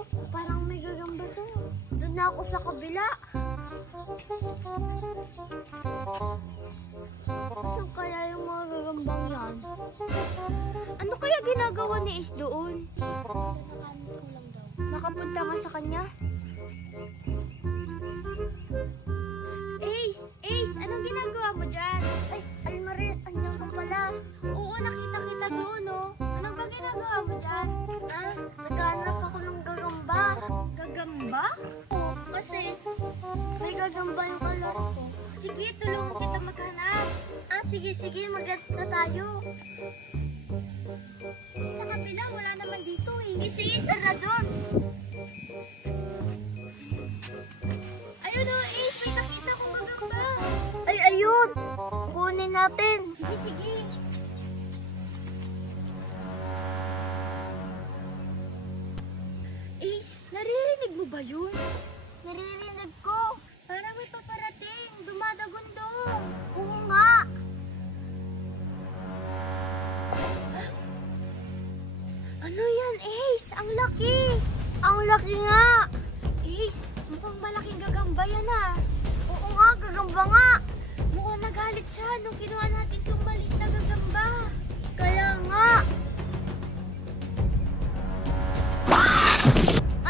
tayo. Parang may gagamba to. Doon na ako sa kabila. Saan kaya yung mga gagambang yan? Ano kaya ginagawa ni Ace doon? Nakapunta nga sa kanya? Ace, anong ginagawa mo dyan? Ay, Almarie, andyan ka pala. Oo, nakita kita doon, oh. Anong ba ginagawa mo dyan? Ah, naghanap ako ng gagamba. Gagamba? Oo, kasi may gagamba yung kalaro ko. Sige, tulungan kita maghanap. Ah, sige, maghanap na tayo. Sa kabila, wala naman dito eh. Sige, tara doon. Ayun o, Ace, may nakita kong gagamba. Ay, ayun. Kunin natin. Sige. Ace, naririnig mo ba yun? Naririnig ko. Parang may paparating. Dumadagundong. Oo nga. Ano yan, Ace? Ang laki. Ang laki nga. Ace, mukhang malaking gagamba yan ah. Oo nga, gagamba nga. Mukhang nagalit siya nung kinuha natin itong maliit na gagamba. Kaya nga.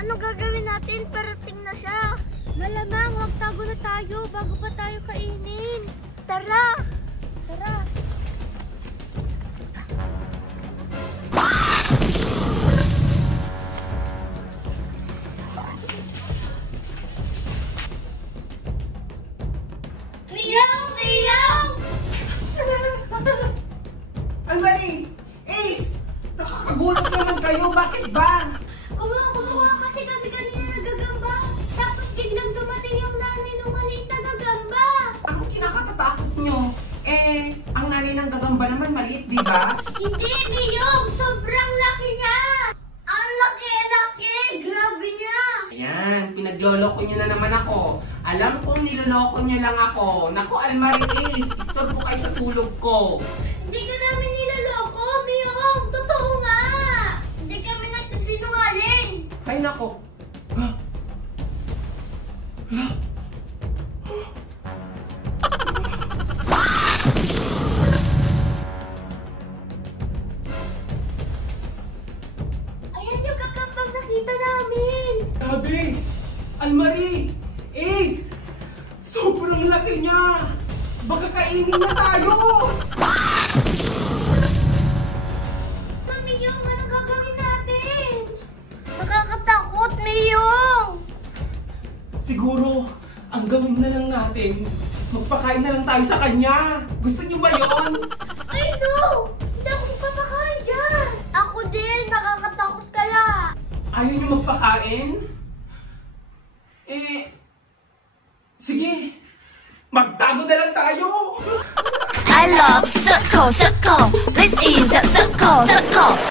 Ano gagawin natin? Parating na siya. Malamang, huwag tago na tayo bago pa tayo kainin. Tara. Almarie! Ace! Nakakagulat naman kayo. Bakit ba? Kumuha kasi kami kanina nagagamba. Tapos biglang dumating yung nanay ng maliit na gagamba. Ang kinakatatakot nyo, ang nanay ng gagamba naman maliit, di ba? Hindi, Miyong! Sobrang laki niya! Ang laki! Grabe niya! Ayan, pinagloloko nyo na naman ako. Alam kong niloloko nyo lang ako. Naku, Almarie, Ace, istorbo kayo sa tulog ko. Hindi ka namin niloloko, Miyong! Totoo nga! Hindi kami nagsisinungaling! Ay, nako. Ayan yung gagambang nakita namin! Grabe! Almarie! Ace! Sobrang laki niya! Baka kainin na tayo! Miyong, anong gagawin natin? Nakakatakot, Miyong! Siguro, ang gawin na lang natin, magpakain na lang tayo sa kanya. Gusto niyo ba yon? Ay, no! Hindi ako magpapakain dyan! Ako din! Nakakatakot kaya! Ayaw niyo magpakain? Sige. Magtago na lang tayo! I love Sucko. This is a Sucko.